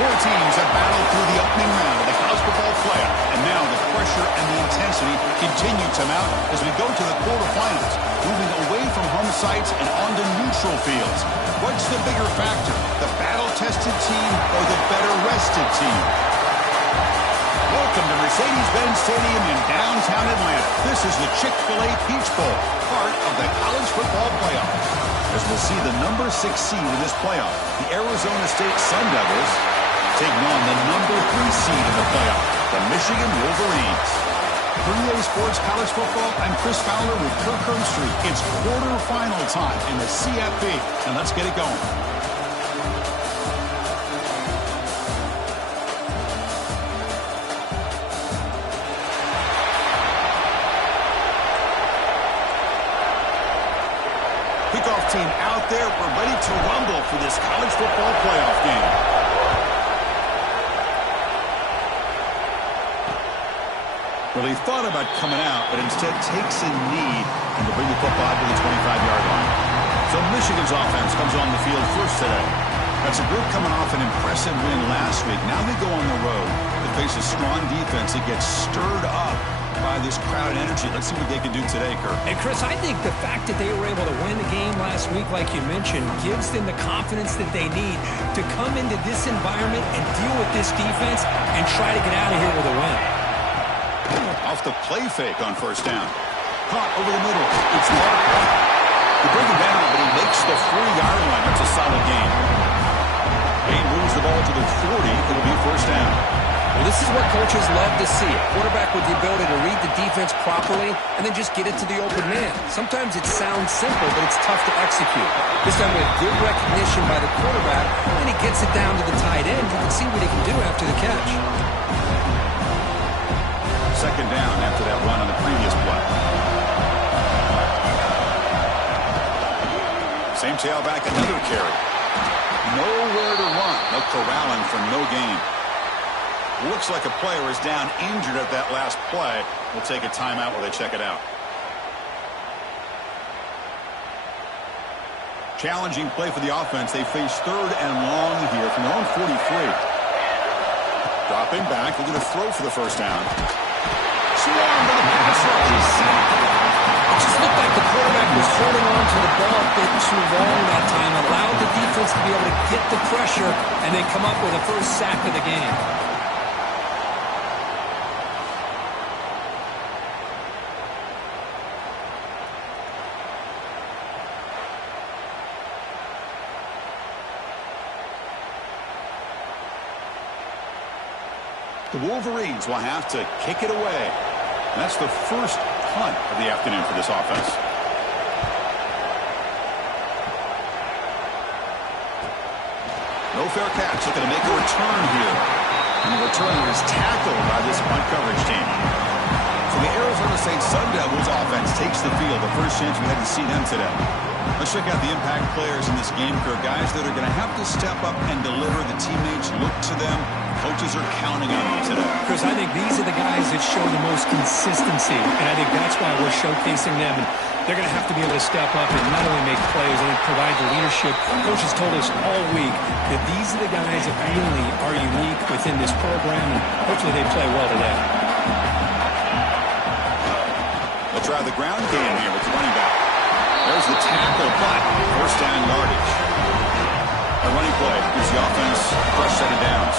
Four teams have battled through the opening round of the college football playoff, and now the pressure and the intensity continue to mount as we go to the quarterfinals, moving away from home sites and onto neutral fields. What's the bigger factor, the battle-tested team or the better-rested team? Welcome to Mercedes-Benz Stadium in downtown Atlanta. This is the Chick-fil-A Peach Bowl, part of the college football playoff. As we'll see the number 6 seed in this playoff, the Arizona State Sun Devils, taking on the number 3 seed in the playoff, the Michigan Wolverines. For EA Sports College Football, I'm Chris Fowler with Kirk Herbstreit. It's quarterfinal time in the CFB, and let's get it going. Kickoff team out there. We're ready to rumble for this college football playoff game. Well, he thought about coming out, but instead takes a knee and will bring the football to the 25-yard line. So Michigan's offense comes on the field first today. That's a group coming off an impressive win last week. Now they go on the road to face a strong defense that gets stirred up by this crowd energy. Let's see what they can do today, Kirk. And Chris, I think the fact that they were able to win the game last week, like you mentioned, gives them the confidence that they need to come into this environment and deal with this defense and try to get out of here with a win. Off the play fake on first down. Caught over the middle. It's Barker. They bring him down, but he makes the 40-yard line. That's a solid gain. Gain moves the ball to the 40. It'll be first down. Well, this is what coaches love to see. A quarterback with the ability to read the defense properly and then just get it to the open man. Sometimes it sounds simple, but it's tough to execute. This time with good recognition by the quarterback, and he gets it down to the tight end. You can see what he can do after the catch. Second down after that run on the previous play. Same tailback, another carry. Nowhere to run. No corralling for no gain. Looks like a player is down injured at that last play. We'll take a timeout while they check it out. Challenging play for the offense. They face third and long here from their own 43. Dropping back. They're going to throw for the first down. Swung to the pass rush. It just looked like the quarterback was holding on to the ball a bit too long that time, allowed the defense to be able to get the pressure and then come up with a first sack of the game. The Wolverines will have to kick it away. And that's the first punt of the afternoon for this offense. No fair catch. Looking to make a return here. And the returner is tackled by this punt coverage team. So the Arizona State Sun Devils offense takes the field. The first chance we had to see them today. Let's check out the impact players in this game, Kirk. Guys that are going to have to step up and deliver. The teammates look to them. Coaches are counting on them today. Chris, I think these are the guys that show the most consistency, and I think that's why we're showcasing them. And they're going to have to be able to step up and not only make plays, and provide the leadership. Coaches told us all week that these are the guys that really are unique within this program, and hopefully they play well today. They'll try the ground game here with the running back. There's the tackle, but first down yardage. A running play gives the offense a fresh set of downs.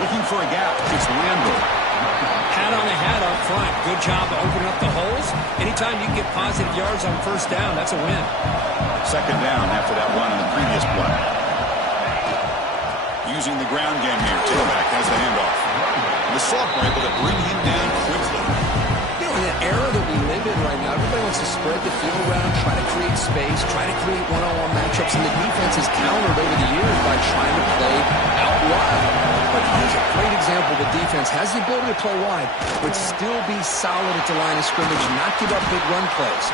Looking for a gap, it's Randall. Hat on a hat up front. Good job of opening up the holes. Anytime you get positive yards on first down, that's a win. Second down after that run on the previous play. Using the ground game here. Tailback has the handoff. The sophomore able to bring him down quickly. You know, in the era that we live in right now, everybody wants to spread the field around, try to create space, try to create one-on-one matchups, and the defense has countered over the years by trying to play out wide. But here's a great example. The defense has the ability to play wide, but still be solid at the line of scrimmage and not give up big run plays.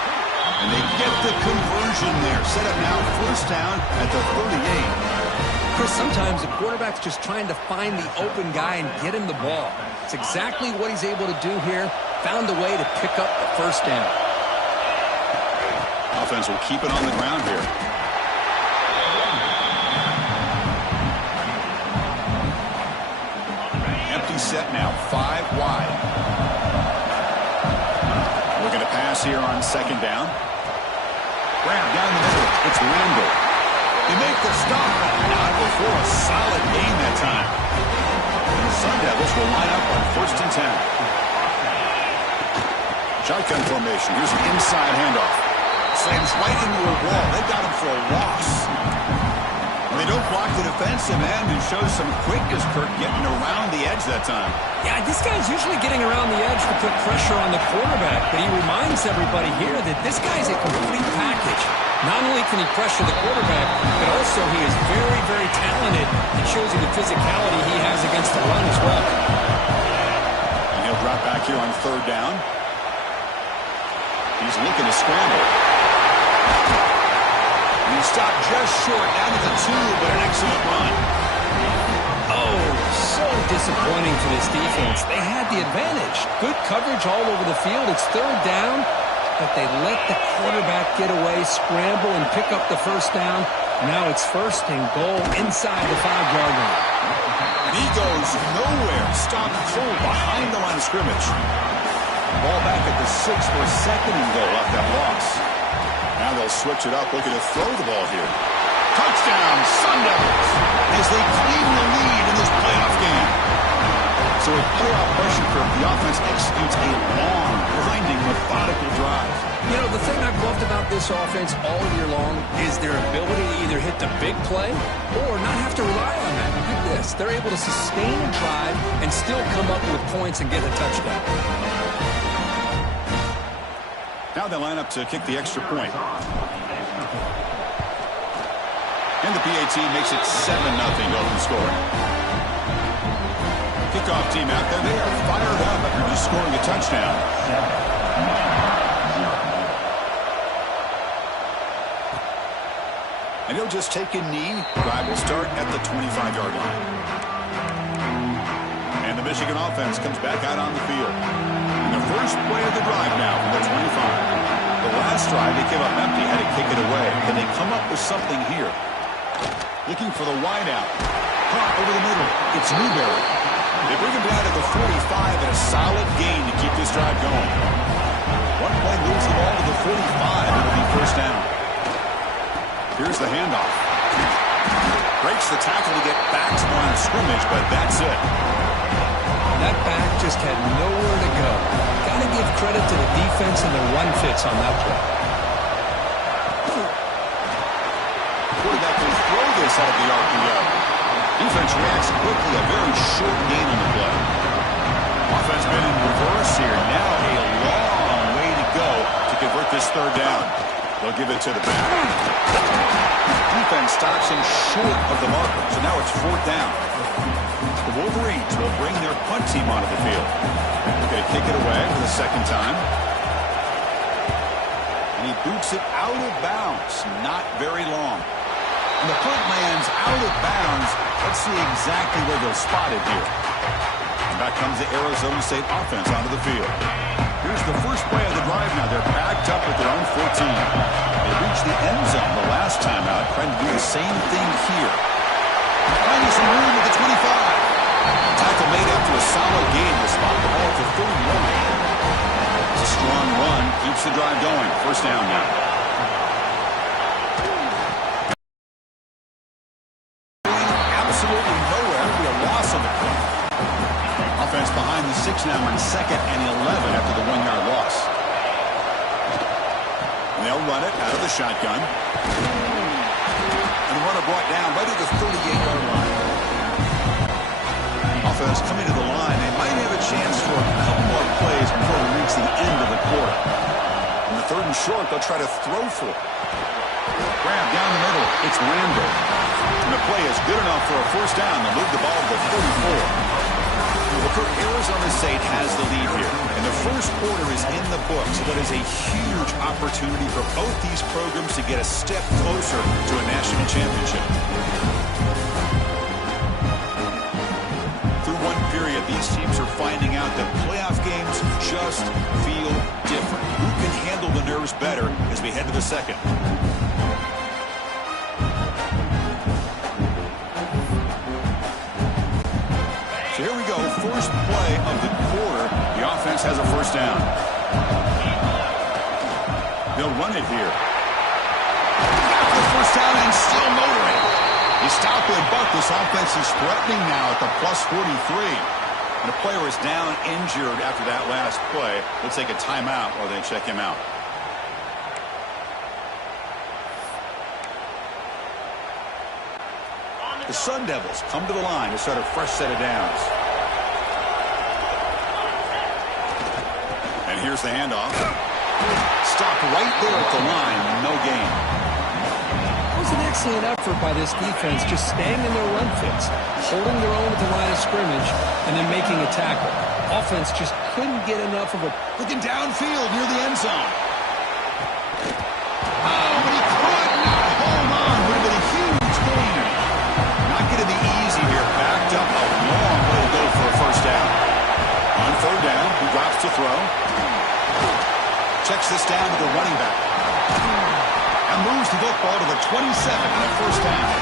And they get the conversion there. Set up now, first down at the 38. Chris, sometimes the quarterback's just trying to find the open guy and get him the ball. It's exactly what he's able to do here. Found a way to pick up the first down. Offense will keep it on the ground here. set now, 5 wide. Looking to pass here on second down. Grab down the middle. It's Randall. They make the stop. Not before a solid gain that time. And the Sun Devils will line up on 1st and 10. Shotgun formation. Here's an inside handoff. Slams right into a wall. They got him for a loss. They don't block the defensive end and show some quickness, Kirk, getting around the edge that time. Yeah, this guy's usually getting around the edge to put pressure on the quarterback, but he reminds everybody here that this guy's a complete package. Not only can he pressure the quarterback, but also he is very, very talented. It shows you the physicality he has against the run as well. And he'll drop back here on 3rd down. He's looking to scramble. He stopped just short, down to the 2, but an excellent run. Oh, so disappointing for this defense. They had the advantage. Good coverage all over the field. It's 3rd down, but they let the quarterback get away, scramble, and pick up the 1st down. Now it's 1st and goal inside the 5-yard line. And he goes nowhere. Stopped cold behind the line of scrimmage. Ball back at the 6 for a 2nd and goal off that loss. Now they'll switch it up, looking to throw the ball here. Touchdown, Sun Devils, as they claim the lead in this playoff game. So with playoff pressure, Kirk, the offense executes a long, grinding, methodical drive. You know, the thing I've loved about this offense all year long is their ability to either hit the big play or not have to rely on that. Look at this. They're able to sustain a drive and still come up with points and get a touchdown. Now they line up to kick the extra point. And the PAT makes it 7-0 open scoring. Kickoff team out there. They are fired up after just scoring a touchdown. And he'll just take a knee. Drive will start at the 25-yard line. And the Michigan offense comes back out on the field. The first play of the drive now from the 25. The last drive, they came up empty, had to kick it away. Can they come up with something here? Looking for the wideout. Caught over the middle. It's Newberry. They bring him down to the 45 and a solid gain to keep this drive going. One play moves the ball to the 45. It'll be 1st down. Here's the handoff. Breaks the tackle to get back to the line of scrimmage, but that's it. That back just had nowhere to go. Got to give credit to the defense and the run fits on that play. Quarterback can throw this out of the RPO. Defense reacts quickly, a very short gain on the play. Offense been in reverse here. Now a long way to go to convert this 3rd down. They'll give it to the back. Defense stops him short of the marker, so now it's 4th down. The Wolverines will bring their punt team onto the field. They're going to kick it away for the 2nd time. And he boots it out of bounds. Not very long. And the punt lands out of bounds. Let's see exactly where they'll spot it here. And back comes the Arizona State offense onto the field. Here's the first play of the drive now. They're backed up at their own 14. They reached the end zone the last time out, trying to do the same thing here. Finding some room at the 25. Tackle made after a solid gain to spot the ball for 31. It's a strong run. Keeps the drive going. 1st down now. Absolutely nowhere. It'll be a loss on the play. Offense behind the 6 now on 2nd and 11 after the 1-yard loss. And they'll run it out of the shotgun. And the runner brought down right at the 38-yard line. Offense coming to the line. They might have a chance for a couple more plays before we reach the end of the quarter. In the 3rd and short, they'll try to throw for it. Grab down the middle. It's Randall. And the play is good enough for a 1st down. They'll move the ball to the 34. Well, Arizona State has the lead here. And the 1st quarter is in the books. But is a huge opportunity for both these programs to get a step closer to a national championship. Period. These teams are finding out that playoff games just feel different. Who can handle the nerves better as we head to the 2nd? So here we go. First has a first down. They'll run it here. Got the first down and still motoring. You stop and buck. This offense is threatening now at the plus 43. And the player is down injured after that last play. Let's take a timeout while they check him out. The Sun Devils come to the line to start a fresh set of downs. And here's the handoff. Stop right there at the line. No gain. It was an excellent effort by this defense, just staying in their run fits, holding their own at the line of scrimmage, and then making a tackle. Offense just couldn't get enough of a... Looking downfield near the end zone. Oh, but he could not hold on. Would have been a huge gain. Not going to be easy here. Backed up a long way to go for a first down. On third down, he drops to throw. Checks this down to the running back. And moves the football to the 27 and a first down.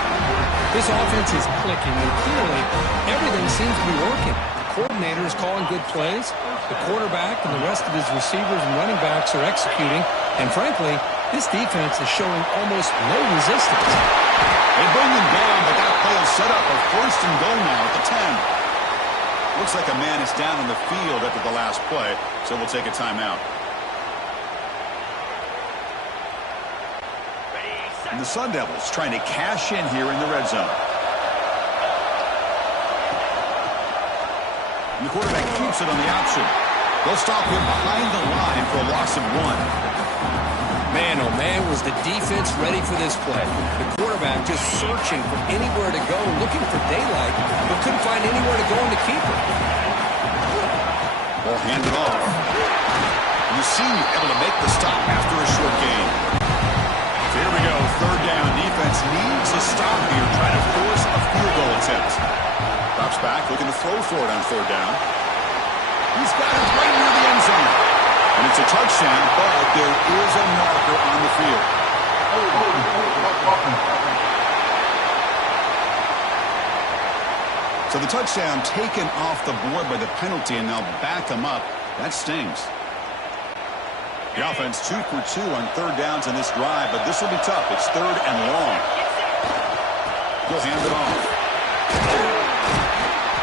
This offense is clicking, and clearly everything seems to be working. The coordinator is calling good plays. The quarterback and the rest of his receivers and running backs are executing. And frankly, this defense is showing almost no resistance. They bring them down, but that play will set up a first and goal now at the 10. Looks like a man is down on the field after the last play, so we'll take a timeout. And the Sun Devils trying to cash in here in the red zone. And the quarterback keeps it on the option. They'll stop him behind the line for a loss of 1. Man, oh man, was the defense ready for this play. The quarterback just searching for anywhere to go, looking for daylight, but couldn't find anywhere to go in the keeper. Ball handed off. And the senior able to make the stop after a short gain. So here we go, third down. Defense needs a stop here, trying to force a field goal attempt. Drops back, looking to throw for it on third down. He's got it right near the end zone. And it's a touchdown, but there is a marker on the field. So the touchdown taken off the board by the penalty, and they'll back him up. That stings. The offense 2 for 2 on third downs in this drive, but this will be tough. It's third and long. He'll hand it off.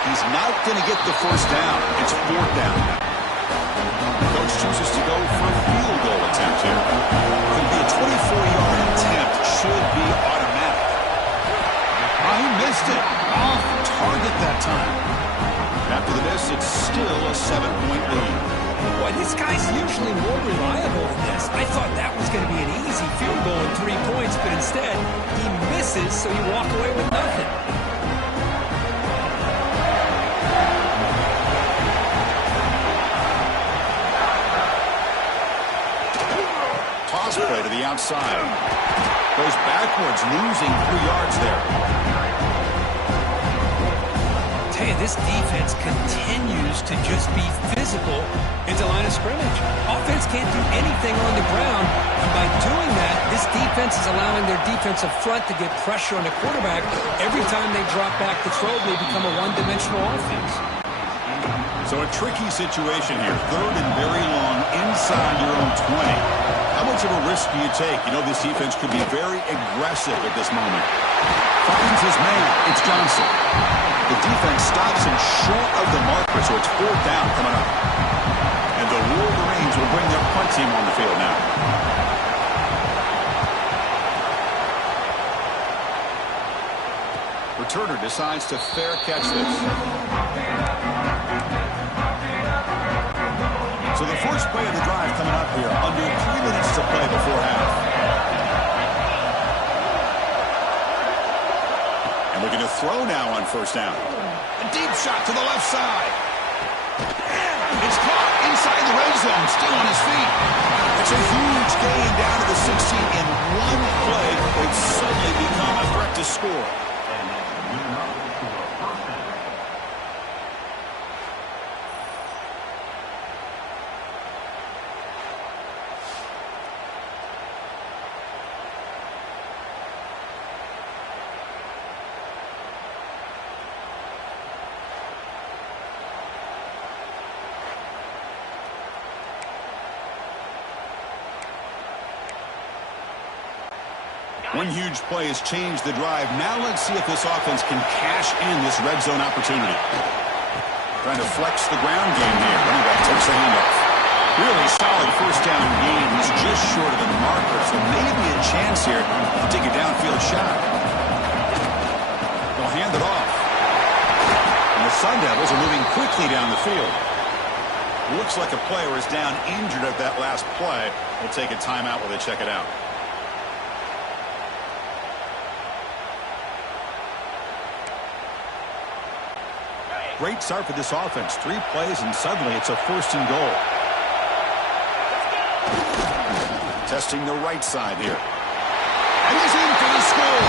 He's not going to get the first down. It's fourth down. Coach chooses to go for a field goal attempt here. Could be a 24-yard attempt. Should be automatic. Oh, he missed it. Off target that time. After the miss, it's still a 7-point lead. Boy, this guy's usually more reliable than this. I thought that was going to be an easy field goal and 3 points, but instead, he misses, so you walk away with nothing. Toss play to the outside. Goes backwards, losing 3 yards there. This defense continues to just be physical into line of scrimmage. Offense can't do anything on the ground, and by doing that, this defense is allowing their defensive front to get pressure on the quarterback. Every time they drop back to throw, they become a one-dimensional offense. So a tricky situation here. Third and very long inside your own 20. How much of a risk do you take? You know, this defense could be very aggressive at this moment. Finds his man. It's Johnson. The defense stops him short of the marker, so it's fourth down coming up. And the Wolverines will bring their punt team on the field now. Returner decides to fair catch this. So the first play of the drive coming up here, under 3 minutes to play before half. And looking to throw now on first down. A deep shot to the left side. It's caught inside the red zone, still on his feet. It's a huge gain down to the 16 in one play. It's suddenly become a threat to score. One huge play has changed the drive. Now let's see if this offense can cash in this red zone opportunity. Trying to flex the ground game here. Running back takes the handoff. Really solid first down gain. He's just short of the marker, so maybe a chance here to take a downfield shot. They'll hand it off. And the Sun Devils are moving quickly down the field. Looks like a player is down injured at that last play. We'll take a timeout while they check it out. Great start for this offense. 3 plays, and suddenly it's a 1st and goal. Testing the right side here. And he's in for the score.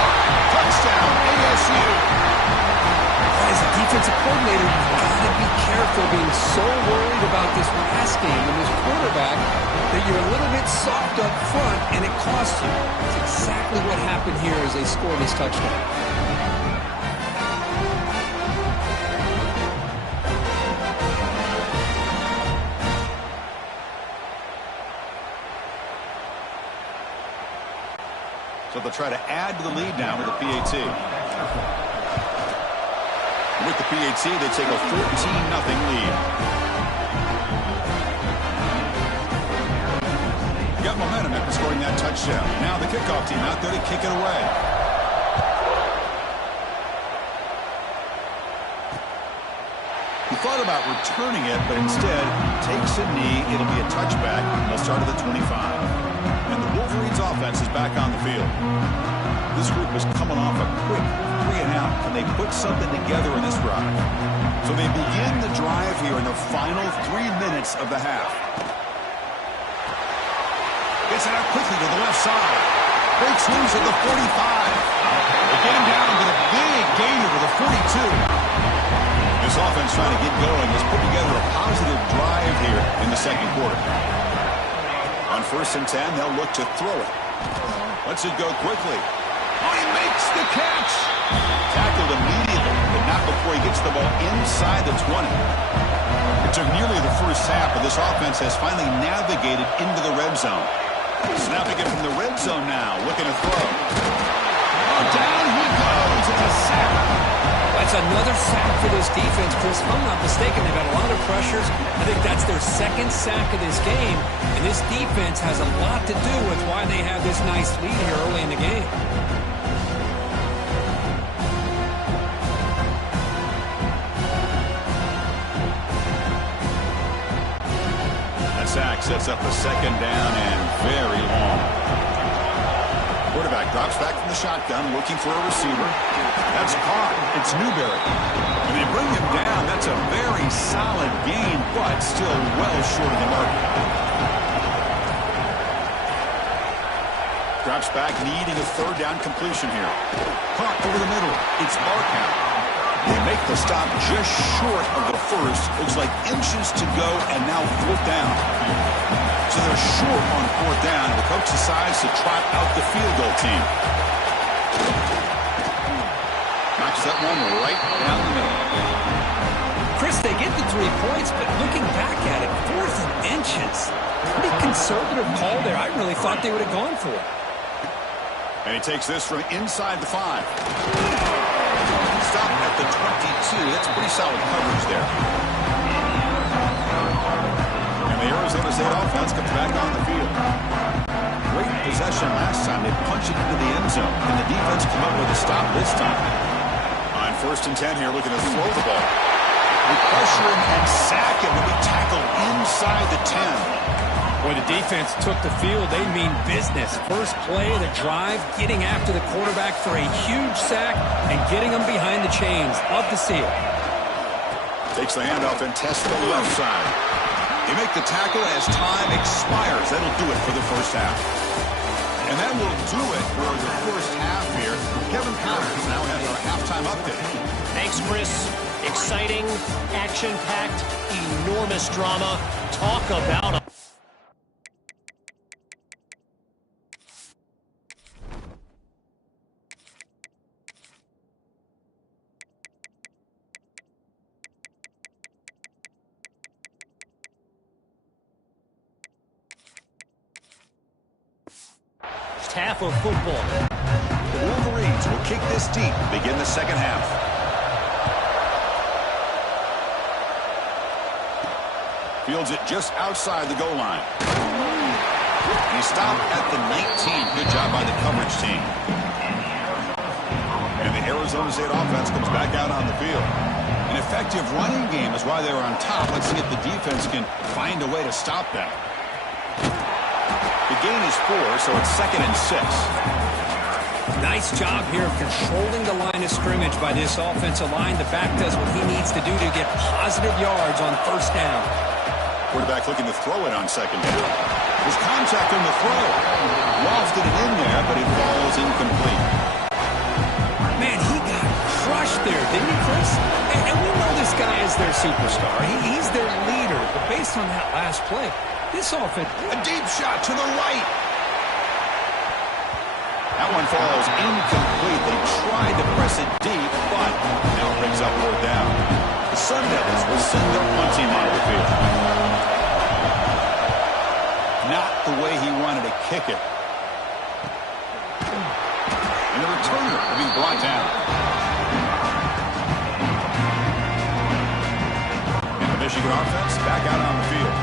Touchdown, ASU. As a defensive coordinator, you've got to be careful being so worried about this last game and this quarterback that you're a little bit soft up front, and it costs you. That's exactly what happened here as they scored this touchdown. So they'll try to add to the lead now with the PAT. With the PAT, they take a 14-0 lead. Got momentum after scoring that touchdown. Now the kickoff team out there to kick it away. He thought about returning it, but instead takes a knee. It'll be a touchback. They'll start at the 25. And the Wolverines offense is back on the field. This group is coming off a quick 3-and-out, and they put something together in this drive. So they begin the drive here in the final 3 minutes of the half. Gets it out quickly to the left side. Breaks loose at the 45. They get him down to the big gainer to the 42. This offense trying to get going has put together a positive drive here in the second quarter. On 1st and 10, they'll look to throw it. Lets it go quickly. Oh, he makes the catch. Tackled immediately, but not before he gets the ball inside the 20. It took nearly the first half, but this offense has finally navigated into the red zone. Snapping it from the red zone now, looking to throw. Oh, down he goes. It's a sack. That's another sack for this defense, Chris. If I'm not mistaken, they've had a lot of pressures. I think that's their 2nd sack of this game. And this defense has a lot to do with why they have this nice lead here early in the game. That sack sets up a 2nd down and very long. Quarterback drops back from the shotgun, looking for a receiver. That's caught. It's Newberry. When they bring him down, that's a very solid gain, but still well short of the mark. Drops back, needing a 3rd down completion here. Caught over the middle. It's Barkow. They make the stop just short of the 1st. Looks like inches to go, and now 4th down. So they're short on 4th down, and the coach decides to trot out the field goal team. Knocks that one right down the middle. Chris, they get the 3 points, but looking back at it, 4th and inches. Pretty conservative call there. I really thought they would have gone for it. And he takes this from inside the 5. Stop at the 22. That's pretty solid coverage there. And the Arizona State offense comes back on the field. Great possession last time. They punch it into the end zone. And the defense come up with a stop this time. On 1st and 10 here, looking to throw the ball. We pressure him and sack him. We'll be tackled inside the 10. Boy, the defense took the field. They mean business. First play of the drive, getting after the quarterback for a huge sack and getting him behind the chains. Love to see it. Takes the handoff and tests the left side. They make the tackle as time expires. That'll do it for the first half. And that will do it for the first half here. Kevin Powers now has our halftime update. Thanks, Chris. Exciting, action-packed, enormous drama. Talk about a half of football. Wolverines will kick this deep to begin the second half. Fields it just outside the goal line. He stopped at the 19. Good job by the coverage team. And the Arizona State offense comes back out on the field. An effective running game is why they're on top. Let's see if the defense can find a way to stop them. The gain is 4, so it's 2nd and 6. Nice job here of controlling the line of scrimmage by this offensive line. The back does what he needs to do to get positive yards on first down. Quarterback looking to throw it on 2nd down. There's contact on the throw. Lofted it in there, but it falls incomplete. Man, he got crushed there, didn't he, Chris? And we know this guy is their superstar. He's their leader. But based on that last play, this offense... A deep shot to the right. That one falls incomplete. They tried to press it deep, but now it brings up 4th down. The Sun Devils will send their punt team onto the field. Not the way he wanted to kick it. And the returner will be brought down. And the Michigan offense back out on the field.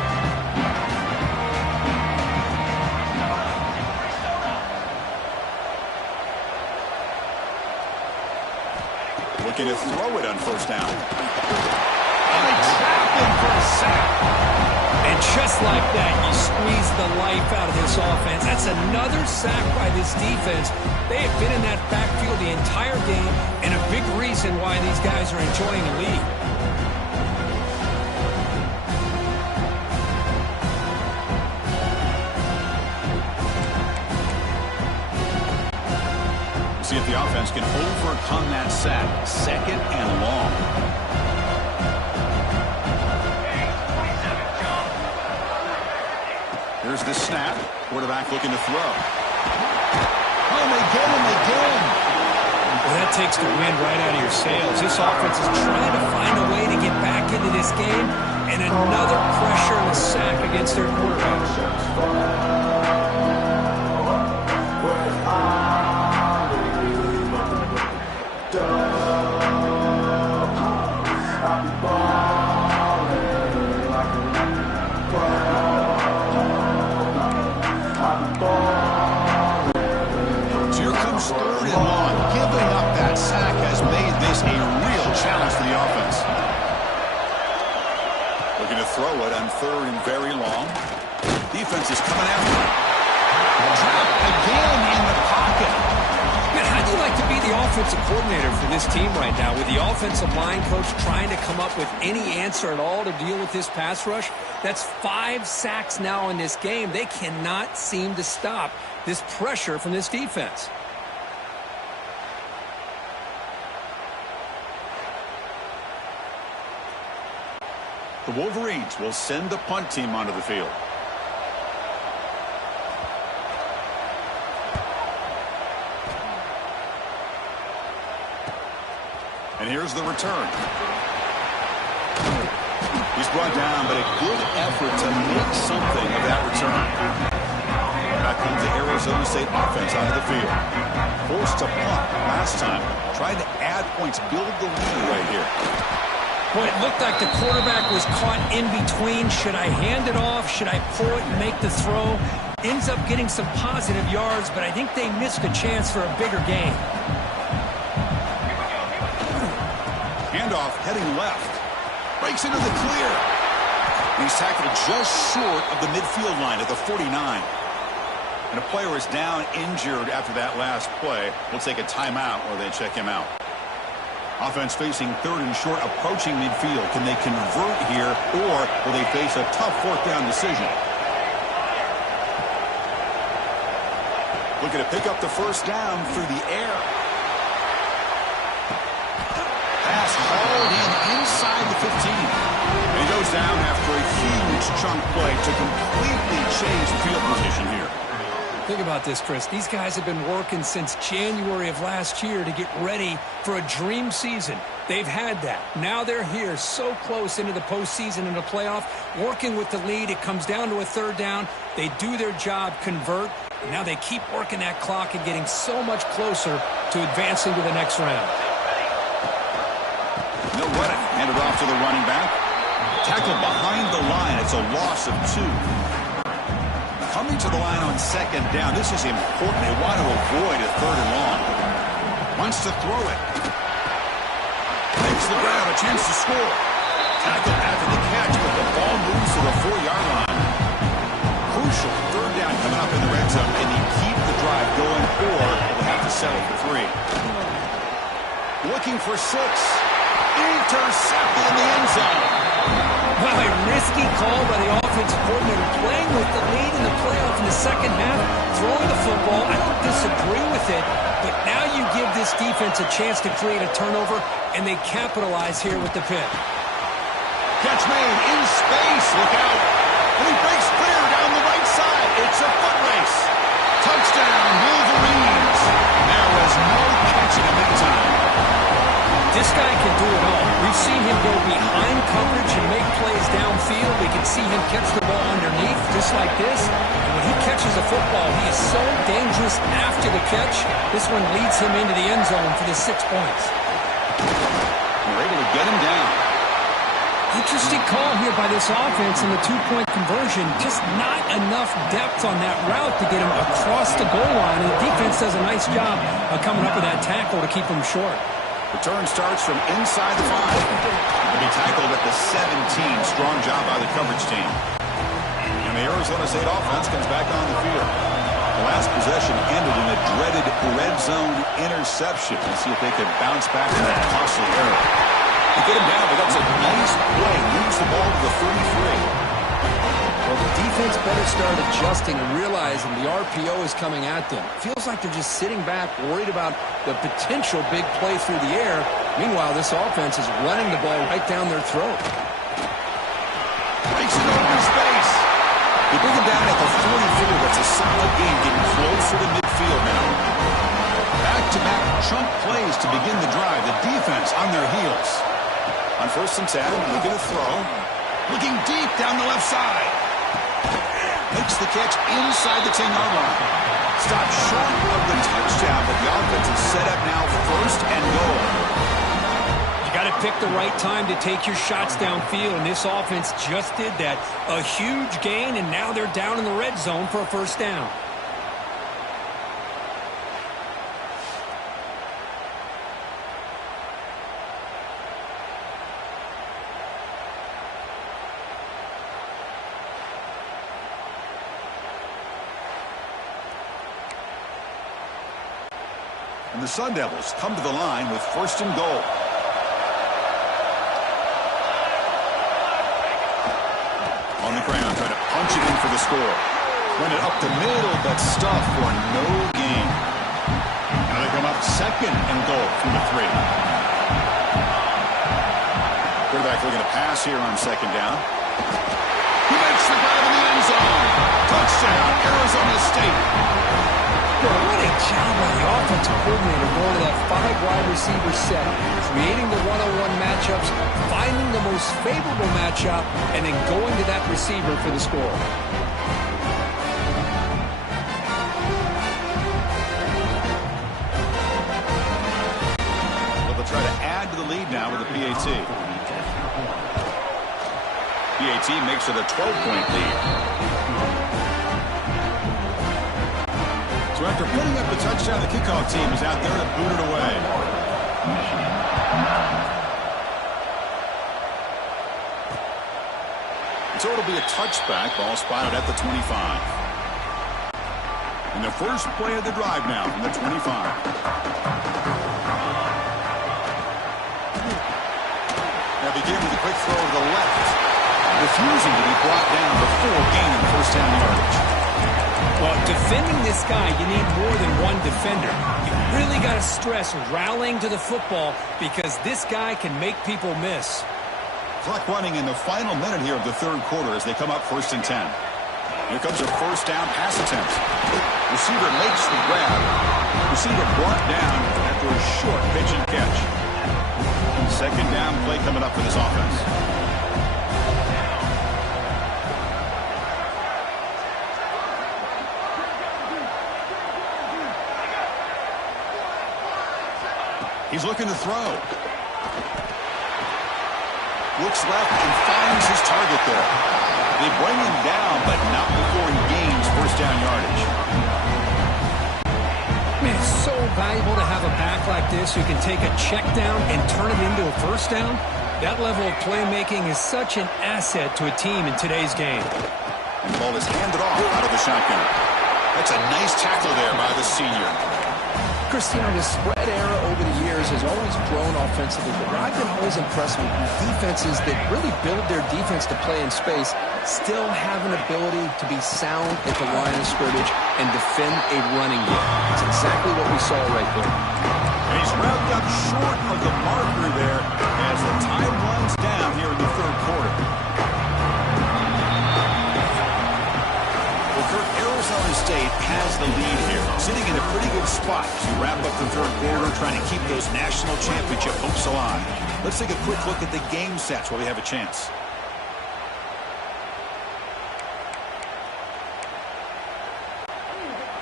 Looking to throw it on first down. And they trap him for a sack. And just like that, you squeeze the life out of this offense. That's another sack by this defense. They have been in that backfield the entire game, and a big reason why these guys are enjoying the lead. See if the offense can overcome that sack. 2nd and long. Here's the snap. Quarterback looking to throw. Oh, they get him again. Well, that takes the wind right out of your sails. This offense is trying to find a way to get back into this game, and another pressure and a sack against their quarterback. Throw it on 3rd and very long. Defense is coming after him. Trapped again in the pocket. Man, how do you like to be the offensive coordinator for this team right now with the offensive line coach trying to come up with any answer at all to deal with this pass rush? That's 5 sacks now in this game. They cannot seem to stop this pressure from this defense. The Wolverines will send the punt team onto the field. And here's the return. He's brought down, but a good effort to make something of that return. Back comes the Arizona State offense onto the field. Forced to punt last time. Trying to add points, build the lead right here. Well, it looked like the quarterback was caught in between. Should I hand it off? Should I pull it and make the throw? Ends up getting some positive yards, but I think they missed a chance for a bigger gain. Handoff heading left. Breaks into the clear. He's tackled just short of the midfield line at the 49. And a player is down injured after that last play. We'll take a timeout while they check him out. Offense facing 3rd and short, approaching midfield. Can they convert here, or will they face a tough 4th down decision? Looking to pick up the first down through the air. Pass hauled in inside the 15. And he goes down after a huge chunk play to completely change field position here. Think about this, Chris. These guys have been working since January of last year to get ready for a dream season. They've had that. Now they're here so close into the postseason and the playoff, working with the lead. It comes down to a third down. They do their job, convert. And now they keep working that clock and getting so much closer to advancing to the next round. No running. Handed off to the running back. Tackled behind the line. It's a loss of 2. Coming to the line on second down. This is important. They want to avoid a third and long. Wants to throw it. Takes the ground. A chance to score. Tackled after the catch, but the ball moves to the 4-yard line. Crucial third down coming up in the red zone. Can he keep the drive going, or will he have to settle for 3? Looking for 6. Intercepted in the end zone. Well, a risky call by the offensive coordinator, playing with the lead in the playoff in the second half, throwing the football. I don't disagree with it, but now you give this defense a chance to create a turnover, and they capitalize here with the pick. Catch made in space. Look out. And he breaks clear down the right side. It's a foot race. Touchdown, Wolverines. There was no catching him in time. This guy can do it all. We've seen him go behind coverage and make plays downfield. We can see him catch the ball underneath, just like this. And when he catches a football, he is so dangerous after the catch. This one leads him into the end zone for the 6 points. We're able to get him down. Interesting call here by this offense in the 2-point conversion. Just not enough depth on that route to get him across the goal line. And the defense does a nice job of coming up with that tackle to keep him short. Return starts from inside the 5. He'll be tackled at the 17. Strong job by the coverage team. And the Arizona State offense comes back on the field. The last possession ended in a dreaded red zone interception. Let's see if they can bounce back from that costly error. They get him down, but that's a nice play. Moves the ball to the 33. Well, the defense better start adjusting and realizing the RPO is coming at them. Feels like they're just sitting back, worried about the potential big play through the air. Meanwhile, this offense is running the ball right down their throat. Breaks it open space. They bring him down at the 44. That's a solid game, getting closer to midfield now. Back-to-back chunk plays to begin the drive. The defense on their heels. On 1st and 10, looking to throw. Looking deep down the left side. Makes the catch inside the 10-yard line. Stopped short of the touchdown, but the offense is set up now 1st and goal. You got to pick the right time to take your shots downfield, and this offense just did that. A huge gain, and now they're down in the red zone for a 1st down. And the Sun Devils come to the line with 1st and goal. On the ground, trying to punch it in for the score. Run it up the middle, but stuff for no gain. Now they come up 2nd and goal from the 3. Quarterback looking to pass here on 2nd down. He makes the grab in the end zone. Touchdown, Arizona State. What a job by the offensive coordinator going to that 5-wide receiver set, creating the one-on-one matchups, finding the most favorable matchup, and then going to that receiver for the score. Well, they'll try to add to the lead now with the PAT. PAT makes it a 12-point lead. So after putting up the touchdown, the kickoff team is out there to boot it away. So it'll be a touchback, ball spotted at the 25. And the first play of the drive now from the 25. Now begin with a quick throw to the left, refusing to be brought down before gaining 1st down yardage. Well, defending this guy, you need more than one defender. You really got to stress rallying to the football because this guy can make people miss. Clock running in the final minute here of the 3rd quarter as they come up 1st and 10. Here comes a 1st down pass attempt. Receiver makes the grab. Receiver brought down after a short pitch and catch. Second down play coming up for this offense. He's looking to throw. Looks left and finds his target there. They bring him down, but not before he gains first down yardage. Man, it's so valuable to have a back like this who can take a check down and turn it into a first down. That level of playmaking is such an asset to a team in today's game. And the ball is handed off out of the shotgun. That's a nice tackle there by the senior. Christian, the spread era over the years has always grown offensively, but I've been always impressed with defenses that really build their defense to play in space, still have an ability to be sound at the line of scrimmage and defend a running game. It's exactly what we saw right there. And he's wrapped up short of the marker there as the time runs down here in the third quarter. Arizona State has the lead here, sitting in a pretty good spot as you wrap up the third quarter, trying to keep those national championship hopes alive. Let's take a quick look at the game stats while we have a chance.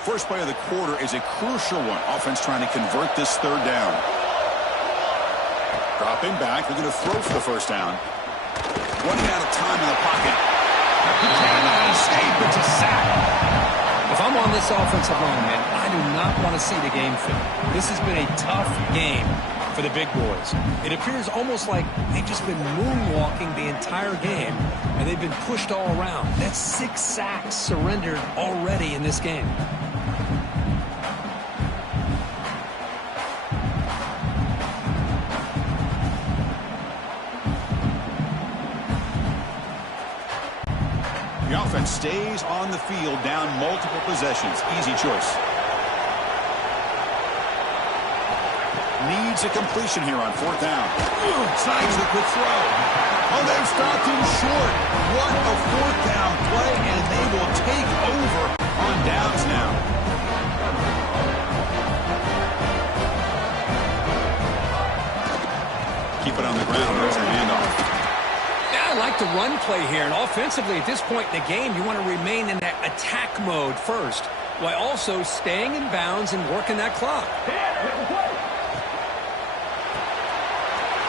First play of the quarter is a crucial one. Offense trying to convert this third down. Dropping back, looking to throw for the first down. Running out of time in the pocket. He cannot escape. It's a sack. If I'm on this offensive line, man, I do not want to see the game film. This has been a tough game for the big boys. It appears almost like they've just been moonwalking the entire game, and they've been pushed all around. That's 6 sacks surrendered already in this game. The offense stays on the field, down multiple possessions. Easy choice. Needs a completion here on fourth down. Snags the quick throw. Oh, they've stopped him short. What a fourth down play, and they will take over on downs now. Keep it on the ground. There's a handoff. I like the run play here, and offensively at this point in the game, you want to remain in that attack mode first, while also staying in bounds and working that clock.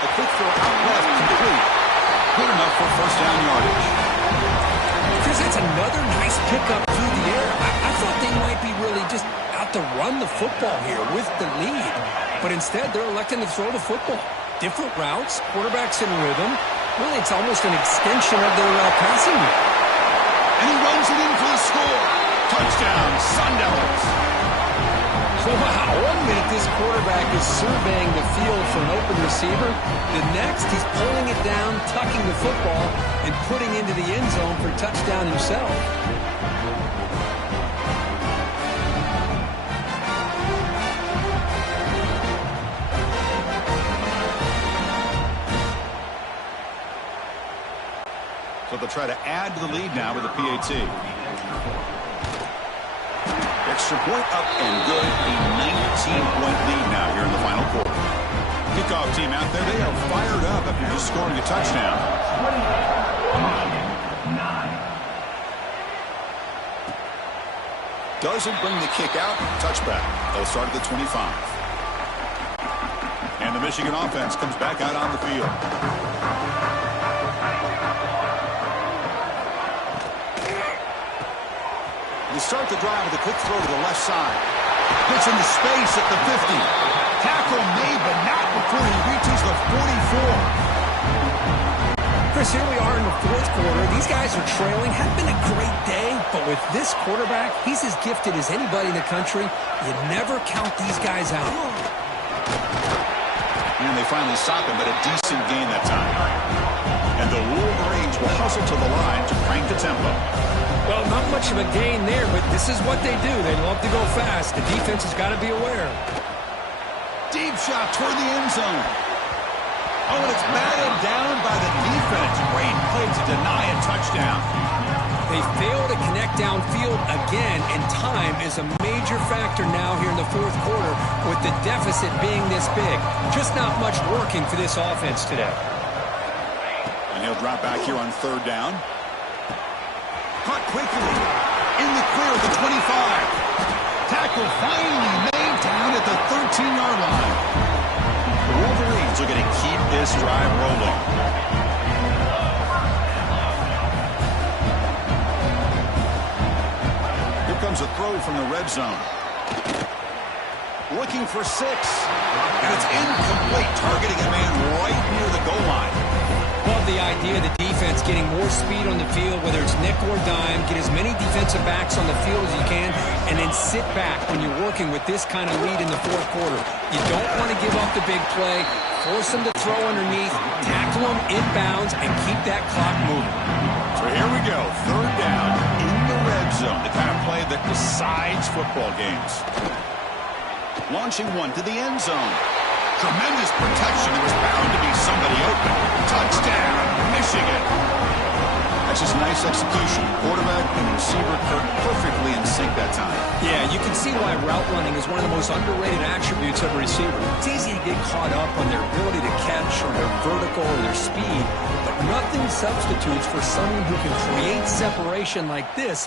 A quick throw out left, complete. Good enough for first down yardage. Chris, that's another nice pickup through the air. I thought they might be really just out to run the football here with the lead, but instead they're electing to throw the football. Different routes, quarterbacks in rhythm. Really, it's almost an extension of their passing game. And he runs it in for the score. Touchdown, Sun Devils. Wow, 1 minute this quarterback is surveying the field for an open receiver. The next, he's pulling it down, tucking the football, and putting into the end zone for a touchdown himself. So they'll try to add to the lead now with a PAT. Extra point up and good. A 19-point lead now here in the final quarter. Kickoff team out there. They are fired up after just scoring a touchdown. Doesn't bring the kick out. Touchback. They'll start at the 25. And the Michigan offense comes back out on the field. They start the drive with a quick throw to the left side. Gets into space at the 50. Tackle made, but not before he reaches the 44. Chris, here we are in the fourth quarter. These guys are trailing. Had been a great day, but with this quarterback, he's as gifted as anybody in the country. You never count these guys out. And they finally stop him, but a decent gain that time. And the Wolverines will hustle to the line to crank the tempo. Well, not much of a gain there, but this is what they do. They love to go fast. The defense has got to be aware. Deep shot toward the end zone. Oh, and it's batted down by the defense. Great play to deny a touchdown. They fail to connect downfield again, and time time is a major factor now here in the fourth quarter with the deficit being this big. Just not much working for this offense today. And he'll drop back here on third down. Caught quickly. In the clear at the 25. Tackle finally made down at the 13-yard line. The Wolverines are going to keep this drive rolling. Here comes a throw from the red zone. Looking for 6. And it's incomplete, targeting a man right near the goal line. Love the idea of the defense getting more speed on the field, whether it's nickel or dime, get as many defensive backs on the field as you can, and then sit back when you're working with this kind of lead in the fourth quarter. You don't want to give up the big play, force them to throw underneath, tackle them inbounds, and keep that clock moving. So here we go, third down in the red zone, the kind of play that decides football games. Launching one to the end zone. Tremendous protection. There was bound to be somebody open. Touchdown, Michigan. That's just nice execution. Quarterback and receiver perfectly in sync that time. Yeah, you can see why route running is one of the most underrated attributes of a receiver. It's easy to get caught up on their ability to catch or their vertical or their speed, but nothing substitutes for someone who can create separation like this.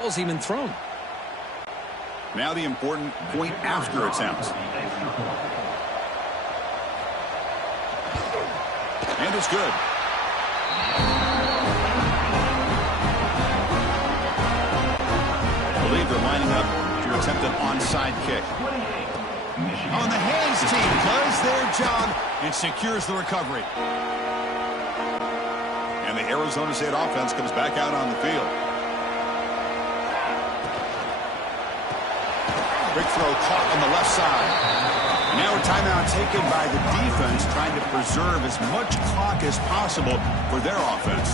Ball's even thrown. Now the important point after attempt. And it's good. I believe they're lining up to attempt an onside kick. On the hands team does their job and secures the recovery. And the Arizona State offense comes back out on the field. Big throw caught on the left side. And now a timeout taken by the defense, trying to preserve as much clock as possible for their offense.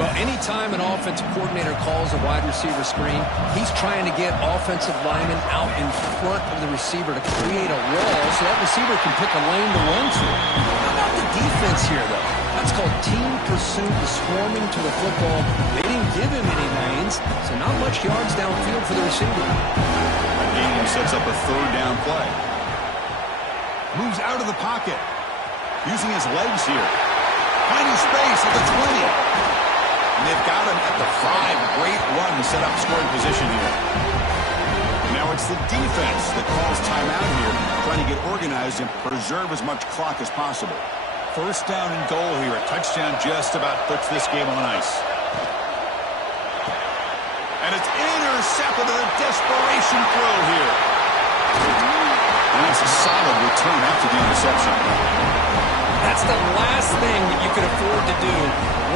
Well, anytime an offensive coordinator calls a wide receiver screen, he's trying to get offensive linemen out in front of the receiver to create a wall so that receiver can pick a lane to run through. How about the defense here, though? That's called team pursuit, the swarming to the football. They didn't give him any lanes, so not much yards downfield for the receiver. Game sets up a third down play. Moves out of the pocket. Using his legs here. Finding space at the 20. And they've got him at the 5. Great run to set up scoring position here. Now it's the defense that calls timeout here, trying to get organized and preserve as much clock as possible. First down and goal here. A touchdown just about puts this game on ice. And it's intercepted with a desperation throw here. And it's a solid return after the interception. That's the last thing that you could afford to do.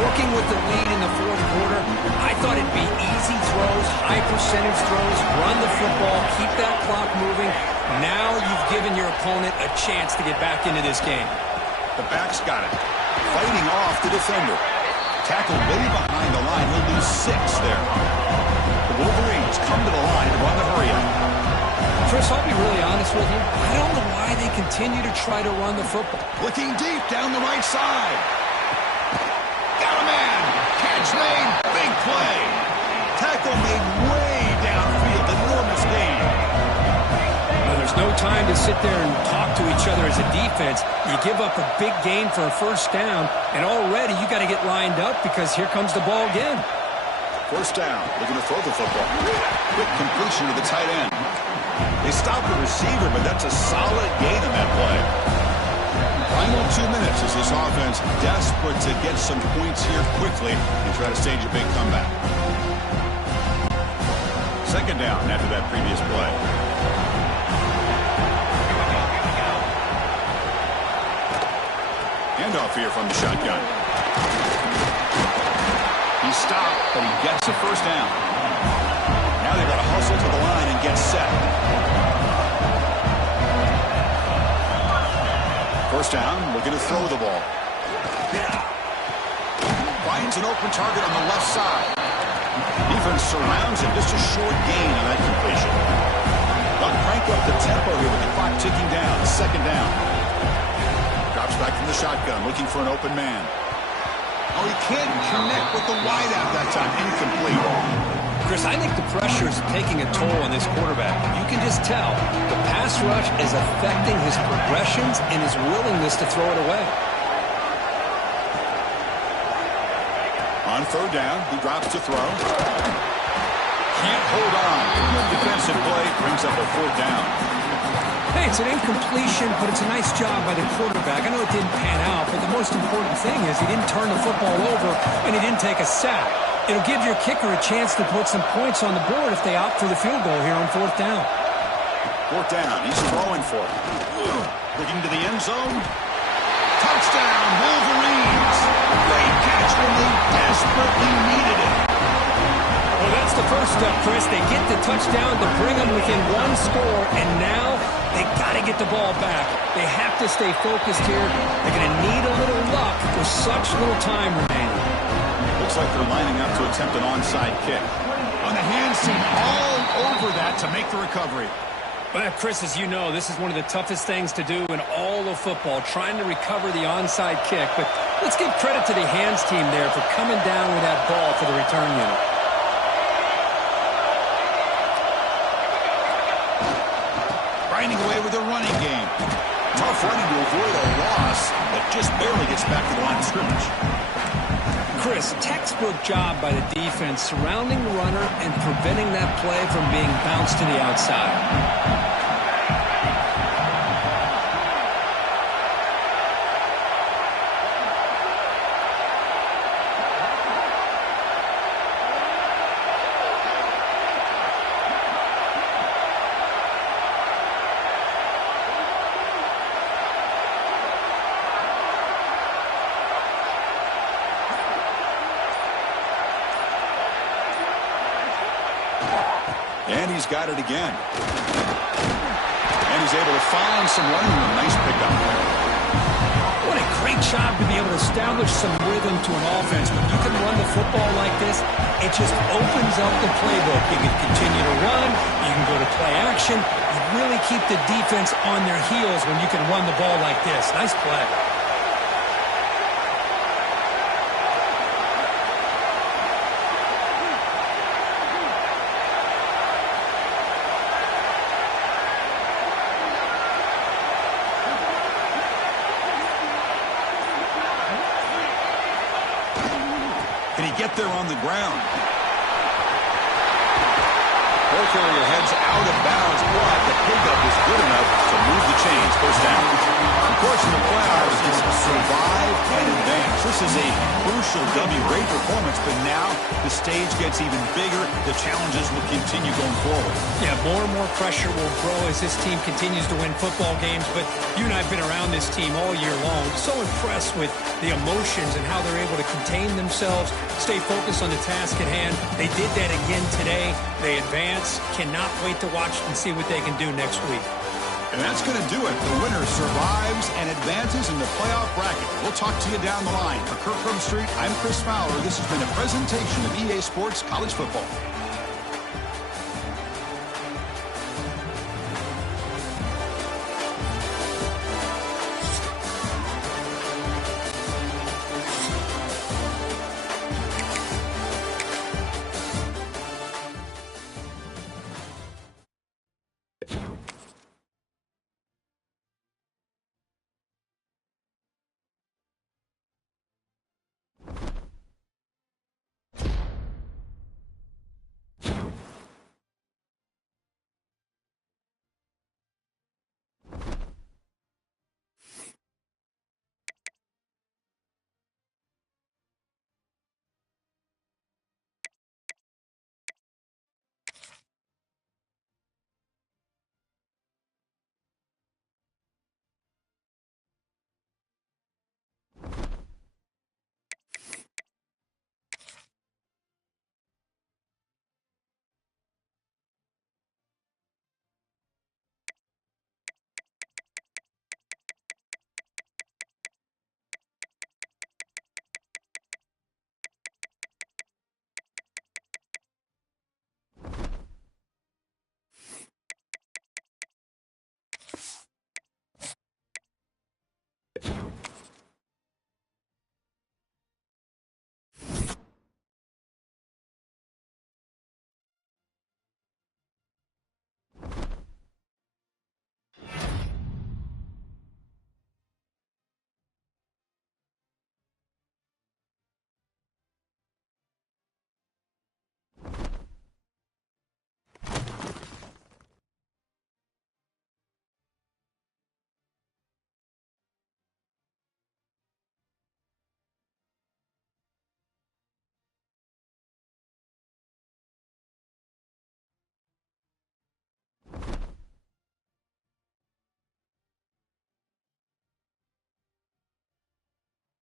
Working with the lead in the fourth quarter, I thought it'd be easy throws, high percentage throws, run the football, keep that clock moving. Now you've given your opponent a chance to get back into this game. The back's got it. Fighting off the defender. Tackled way behind the line. He'll lose 6 there. The Wolverines come to the line to run the hurry-up. Chris, I'll be really honest with you. I don't know why they continue to try to run the football. Looking deep down the right side. Got a man. Catch made. Big play. Tackle made way downfield. Enormous gain. Well, there's no time to sit there and talk to each other as a defense. You give up a big gain for a first down, and already you got to get lined up because here comes the ball again. First down. Looking to throw the football. Quick completion to the tight end. They stop the receiver, but that's a solid gain on that play. Final 2 minutes as this offense desperate to get some points here quickly and try to stage a big comeback. Second down after that previous play. Handoff here from the shotgun. He stopped, but he gets a first down. Now they've got to hustle to the line and get set. First down, looking to throw the ball. finds an open target on the left side. Defense surrounds him. Just a short gain on that completion. They'll crank up the tempo here with the clock ticking down. Second down. Drops back from the shotgun, looking for an open man. Oh, he can't connect with the wideout that time. Incomplete. Chris, I think the pressure is taking a toll on this quarterback. You can just tell the pass rush is affecting his progressions and his willingness to throw it away. On third down, he drops to throw. Can't hold on. Good defensive play brings up a fourth down. Hey, it's an incompletion, but it's a nice job by the quarterback. I know it didn't pan out, but the most important thing is he didn't turn the football over and he didn't take a sack. It'll give your kicker a chance to put some points on the board if they opt for the field goal here on fourth down. Fourth down. He's throwing for it. Looking to the end zone. Touchdown, Wolverines. Great catch when they desperately needed it. Well, that's the first step, Chris. They get the touchdown to bring them within one score, and now they got to get the ball back. They have to stay focused here. They're going to need a little luck with such little time remaining. Looks like they're lining up to attempt an onside kick. On the hands team, all over that to make the recovery. Well, Chris, as you know, this is one of the toughest things to do in all of football, trying to recover the onside kick. But let's give credit to the hands team there for coming down with that ball for the return unit. Grinding away with a running game. Tough running to avoid a loss, but just barely gets back to the line of scrimmage. Chris, textbook job by the defense surrounding the runner and preventing that play from being bounced to the outside. And he's got it again. And he's able to find some running room. Nice pickup. What a great job to be able to establish some rhythm to an offense. When you can run the football like this, it just opens up the playbook. You can continue to run. You can go to play action. You really keep the defense on their heels when you can run the ball like this. Nice play. Can he get there on the ground? Ball carrier heads out of bounds, but the pickup is good enough to move the chains. First down. Of course, in the playoffs, it's survive and advance. This is a crucial W. Great performance, but now the stage gets even bigger. The challenges will continue going forward. Yeah, more and more pressure will grow as this team continues to win football games, but you and I have been around this team all year long. So impressed with the emotions and how they're able to contain themselves, stay focused on the task at hand. They did that again today. They advance. Cannot wait to watch and see what they can do next week. And that's going to do it. The winner survives and advances in the playoff bracket. We'll talk to you down the line. For Kirk Street, I'm Chris Fowler. This has been a presentation of EA Sports College Football.